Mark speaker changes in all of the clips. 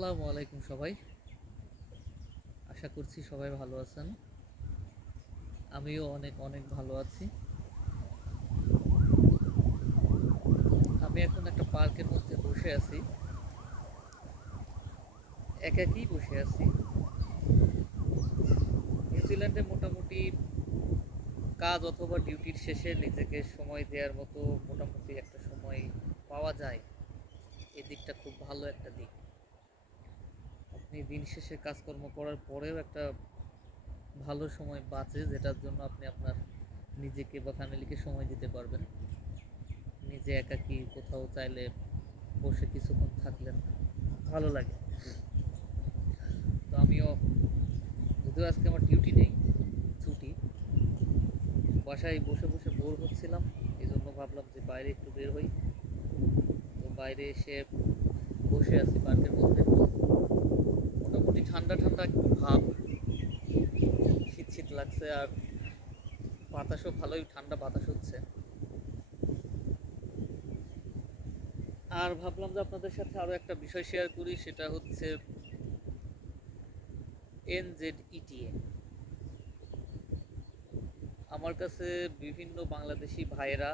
Speaker 1: আসসালামু আলাইকুম সবাই। আশা করছি সবাই ভালো আছেন। আমিও অনেক অনেক ভালো আছি। আমি এখন একটা পার্কের মধ্যে বসে আছি। একাকী বসে আছি। নিউজিল্যান্ডে মোটামুটি কাজ অথবা ডিউটির শেষে নিজেকে সময় দেওয়ার মতো মোটামুটি একটা সময় পাওয়া যায়। এই দিকটা খুব ভালো একটা দিক। আপনি দিন শেষে কাজকর্ম করার পরেও একটা ভালো সময় বাঁচে, যেটার জন্য আপনি আপনার নিজেকে বা ফ্যামিলিকে সময় দিতে পারবেন। নিজে একাকী কোথাও চাইলে বসে কিছুক্ষণ থাকলেন, ভালো লাগে। তো আমিও, যদিও আজকে আমার ডিউটি নেই, ছুটি, বাসায় বসে বসে বোর হচ্ছিলাম এই জন্য ভাবলাম যে বাইরে একটু বের হই। তো বাইরে এসে বসে আছি পার্কের মধ্যে। মোটামুটি ঠান্ডা ঠান্ডা ভাব। শীত শীত লাগছে আর বাতাসও ভালোই, ঠান্ডা বাতাস হচ্ছে। আর ভাবলাম যে আপনাদের সাথে আরও একটা বিষয় শেয়ার করি, সেটা হচ্ছে এনজেড ইটিএ আমার কাছে বিভিন্ন বাংলাদেশি ভাইয়েরা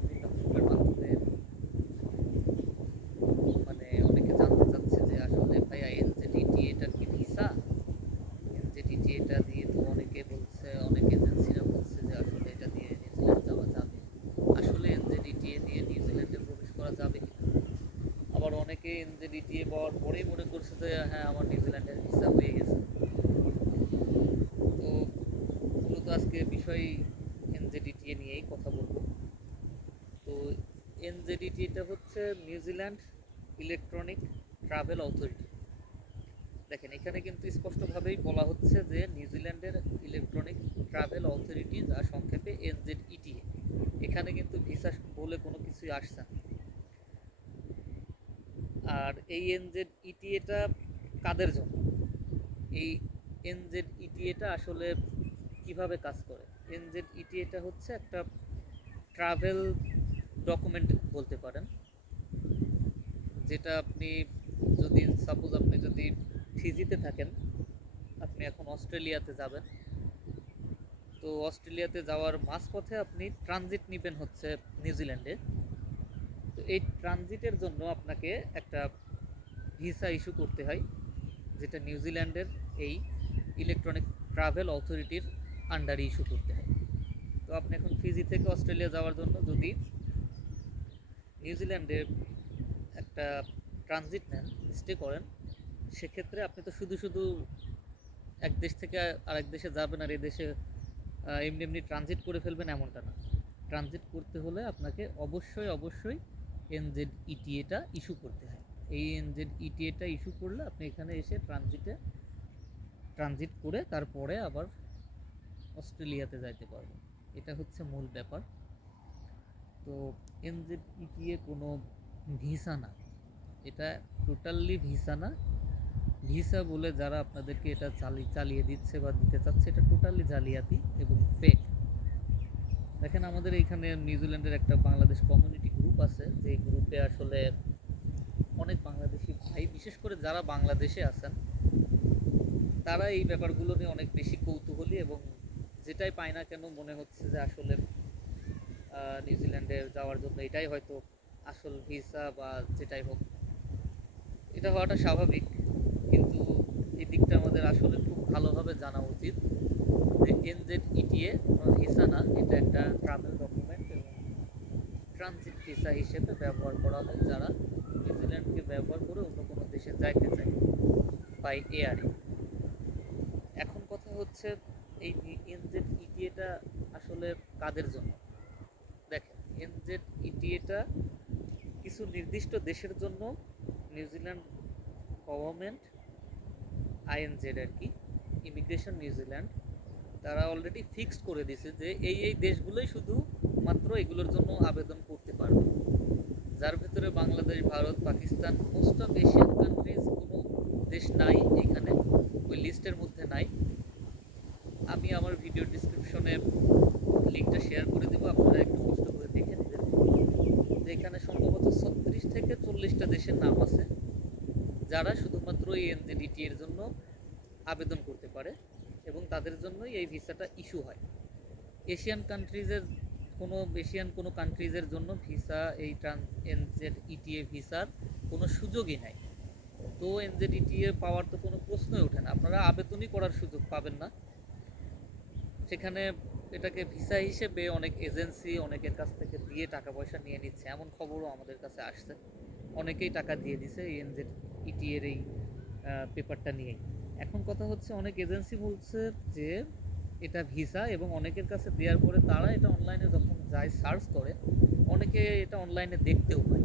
Speaker 1: বিভিন্ন গ্রুপের মাধ্যমে মানে অনেকে জানতে চাচ্ছে যে আসলে ভাইয়া এনজেডিটি এটা কি ভিসা এনজেডিটি এটা দিয়ে তো অনেকে বলছে অনেক এজেন্সিরা বলছে যে আসলে এটা দিয়ে নিউজিল্যান্ড যাওয়া যাবে আসলে এনজেডিটি দিয়ে নিউজিল্যান্ডে প্রবেশ করা যাবে কিনা। আবার অনেকে এনজেডিটি পাওয়ার পরেই মনে করছে যে হ্যাঁ আমার নিউজিল্যান্ডের ভিসা হয়ে গেছে। তো মূলত আজকে বিষয় এনজেডিটি নিয়েই কথা বলব। তো এনজেডিটি এটা হচ্ছে নিউজিল্যান্ড ইলেকট্রনিক ট্রাভেল অথরিটি দেখেন, এখানে কিন্তু স্পষ্টভাবেই বলা হচ্ছে যে নিউজিল্যান্ডের ইলেকট্রনিক ট্রাভেল অথরিটি যা সংক্ষেপে এনজেডইটিএ এখানে কিন্তু ভিসা বলে কোনো কিছুই আসছে না। আর এই এনজেডইটিএটা কাদের জন্য? এই এনজেডইটিএটা আসলে কীভাবে কাজ করে? এনজেডইটিএটা হচ্ছে একটা ট্রাভেল ডকুমেন্ট বলতে পারেন, যেটা আপনি যদি সাপোজ আপনি যদি ফিজিতে থাকেন, আপনি এখন অস্ট্রেলিয়াতে যাবেন, তো অস্ট্রেলিয়াতে যাওয়ার মাঝপথে আপনি ট্রানজিট নেবেন হচ্ছে নিউজিল্যান্ডে তো এই ট্রানজিটের জন্য আপনাকে একটা ভিসা ইস্যু করতে হয়, যেটা নিউজিল্যান্ডের এই ইলেকট্রনিক ট্রাভেল অথরিটির আন্ডারে ইস্যু করতে হয়। তো আপনি এখন ফিজি থেকে অস্ট্রেলিয়া যাওয়ার জন্য যদি নিউজিল্যান্ডে একটা ট্রানজিট নেন স্টে করেন, সেক্ষেত্রে আপনি তো শুধু শুধু এক দেশ থেকে আরেক দেশে যাবেন আর এই দেশে এমনি এমনি ট্রানজিট করে ফেলবেন এমনটা না। ট্রানজিট করতে হলে আপনাকে অবশ্যই অবশ্যই এনজেড ইটিএটা ইস্যু করতে হয়। এই এনজেড ইটিএটা ইস্যু করলে আপনি এখানে এসে ট্রানজিটে ট্রানজিট করে তারপরে আবার অস্ট্রেলিয়াতে যাইতে পারবেন। এটা হচ্ছে মূল ব্যাপার। তো এনজেড ইটিএ কোনো ভিসা না। এটা টোটালি ভিসা না। ভিসা বলে যারা আপনাদেরকে এটা চালিয়ে চালিয়ে দিচ্ছে বা দিতে চাচ্ছে, এটা টোটালি জালিয়াতি এবং ফেক দেখেন আমাদের এইখানে নিউজিল্যান্ডের একটা বাংলাদেশ কমিউনিটি আছে যে গ্রুপে আসলে অনেক বাংলাদেশি ভাই, বিশেষ করে যারা বাংলাদেশে আছেন, তারা এই ব্যাপারগুলো নিয়ে অনেক বেশি কৌতূহলী এবং যেটাই পায় না কেন মনে হচ্ছে যে আসলে নিউজিল্যান্ডে যাওয়ার জন্য এটাই হয়তো আসল ভিসা বা যেটাই হোক। এটা হওয়াটা স্বাভাবিক, কিন্তু এই দিকটা আমাদের আসলে খুব ভালোভাবে জানা উচিত যে এনজেড ইটিএ ভিসা না, এটা একটা ট্রাভেল ভিসা হিসেবে ব্যবহার করা হয়, যারা নিউজিল্যান্ডকে ব্যবহার করে অন্য কোনো দেশে যাইতে চায় বাই এয়ারে এখন কথা হচ্ছে এই এনজেড ইটিএটা আসলে কাদের জন্য? দেখেন এনজেড ইটিএটা কিছু নির্দিষ্ট দেশের জন্য নিউজিল্যান্ড গভর্নমেন্ট আইএনজেড আর কি ইমিগ্রেশন নিউজিল্যান্ড তারা অলরেডি ফিক্সড করে দিয়েছে যে এই এই দেশগুলোই শুধু মাত্র এগুলোর জন্য আবেদন করতে পারবে। যার ভেতরে Bangladesh, Bharat, Pakistan most of Asian countries কোনো দেশ নাই এখানে। ওই লিস্টের মধ্যে নাই। আমি আমার ভিডিও ডিসক্রিপশনে লিঙ্কটা শেয়ার করে দেবো, আপনারা একটু কষ্ট করে দেখে নেবেন। যে এখানে সম্ভবত ছত্রিশ থেকে চল্লিশটা দেশের নাম আছে, যারা শুধুমাত্র এই এনজেডিটি এর জন্য আবেদন করতে পারে এবং তাদের জন্যই এই ভিসাটা ইস্যু হয়। এশিয়ান কান্ট্রিজের কোনো এশিয়ান কোনো কান্ট্রিজের জন্য ভিসা এই ট্রান্স এনজেড ইটিএ ভিসার কোনো সুযোগই নাই। তো এনজেড ইটিএ পাওয়ার তো কোনো প্রশ্নই ওঠে না। আপনারা আবেদনই করার সুযোগ পাবেন না। সেখানে এটাকে ভিসা হিসেবে অনেক এজেন্সি অনেকের কাছ থেকে দিয়ে টাকা পয়সা নিয়ে নিচ্ছে। এমন খবরও আমাদের কাছে আসছে। অনেকেই টাকা দিয়ে দিছে এই এনজেড ইটি এর এই পেপারটা নিয়েই। এখন কথা হচ্ছে অনেক এজেন্সি বলছে যে এটা ভিসা এবং অনেকের কাছে দেওয়ার পরে তারা এটা অনলাইনে যখন যায় সার্চ করে, অনেকে এটা অনলাইনে দেখতেও পায়।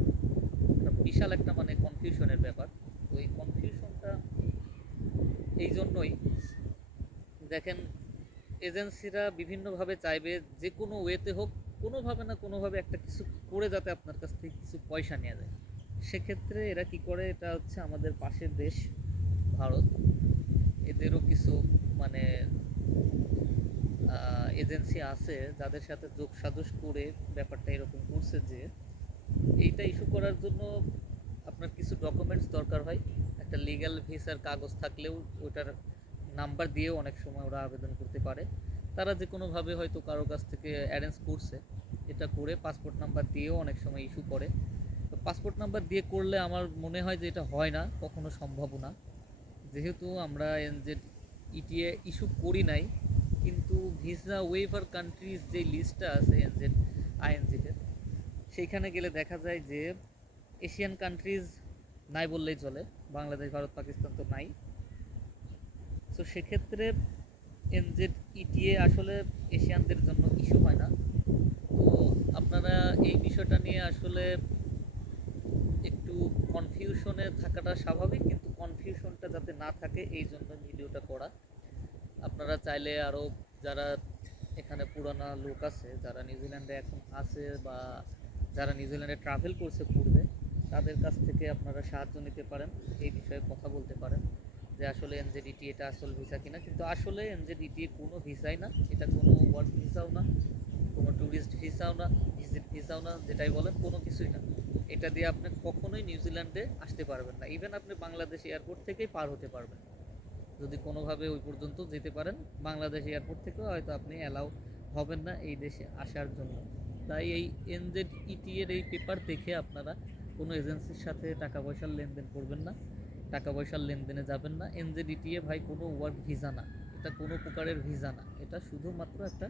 Speaker 1: এটা বিশাল একটা মানে কনফিউশনের ব্যাপার। তো এই কনফিউশনটা এই জন্যই দেখেন এজেন্সিরা বিভিন্নভাবে চাইবে যে কোনো ওয়েতে হোক, কোনোভাবে না কোনোভাবে একটা কিছু করে যাতে আপনার কাছ থেকে কিছু পয়সা নেওয়া যায়। সেক্ষেত্রে এরা কি করে? এটা হচ্ছে আমাদের পাশের দেশ, ভারত। এদেরও কিছু মানে এজেন্সি আছে যাদের সাথে যোগ সাজস করে ব্যাপারটা এরকম করছে যে, এইটা ইস্যু করার জন্য আপনার কিছু ডকুমেন্টস দরকার হয়। একটা লিগ্যাল ভিসার কাগজ থাকলেও ওটার নাম্বার দিয়েও অনেক সময় ওরা আবেদন করতে পারে। তারা যে কোনোভাবে হয়তো কারও কাছ থেকে অ্যারেঞ্জ করছে, এটা করে পাসপোর্ট নাম্বার দিয়েও অনেক সময় ইস্যু করে। তো পাসপোর্ট নাম্বার দিয়ে করলে আমার মনে হয় যে এটা হয় না, কখনো সম্ভব না। যেহেতু আমরা এনজেড ইটিএ ইস্যু করি নাই কিন্তু ভিসা ওয়েভার কান্ট্রিজ যে লিস্টটা আছে এনজেড আইএনজিদের সেইখানে গেলে দেখা যায় যে এশিয়ান কান্ট্রিজ নাই বললেই চলে, বাংলাদেশ, ভারত, পাকিস্তান তো নাই। তো সেক্ষেত্রে এনজেড ইটিএ আসলে এশিয়ানদের জন্য ইস্যু হয় না। তো আপনারা এই বিষয়টা নিয়ে আসলে একটু কনফিউশনে থাকাটা স্বাভাবিক, কিন্তু কনফিউশনটা যাতে না থাকে, এই জন্য ভিডিওটা করা। আপনারা চাইলে আরও যারা এখানে পুরানা লোক আছে, যারা নিউজিল্যান্ডে এখন আছে বা যারা নিউজিল্যান্ডে ট্রাভেল করছে পূর্বে তাদের কাছ থেকে আপনারা সাহায্য নিতে পারেন। এই বিষয়ে কথা বলতে পারেন যে আসলে এনজেডিটি এটা আসল ভিসা কিনা। কিন্তু আসলে এনজেডিটি কোনো ভিসাই না, এটা কোনো ওয়ার্ক ভিসাও না, কোনো ট্যুরিস্ট ভিসাও না ভিজিট ভিসাও না, যেটাই বলেন, কোনো কিছুই না। এটা দিয়ে আপনি কখনোই নিউজিল্যান্ডে আসতে পারবেন না। ইভেন আপনি বাংলাদেশ এয়ারপোর্ট থেকেই পার হতে পারবেন। যদি কোনোভাবে ওই পর্যন্ত যেতে পারেন, বাংলাদেশ এয়ারপোর্ট থেকেও হয়তো আপনি অ্যালাউ হবেন না এই দেশে আসার জন্য। তাই এই এনজেড ইটি এর এই পেপার দেখে আপনারা কোনো এজেন্সির সাথে টাকা পয়সার লেনদেন করবেন না টাকা পয়সার লেনদেনে যাবেন না। এনজেডিটিএ ভাই কোনো ওয়ার্ক ভিসা না, এটা কোনো প্রকারের ভিসা না। এটা শুধুমাত্র একটা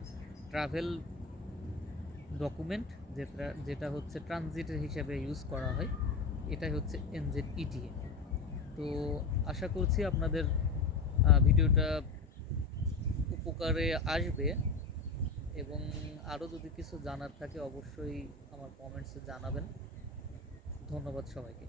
Speaker 1: ট্রাভেল ডকুমেন্ট যেটা যেটা হচ্ছে ট্রানজিট হিসেবে ইউজ করা হয়। এটাই হচ্ছে এনজেড ইটিএ তো আশা করছি আপনাদের ভিডিওটা উপকারে আসবে এবং আরও যদি কিছু জানার থাকে অবশ্যই আমার কমেন্টসে জানাবেন। ধন্যবাদ সবাইকে।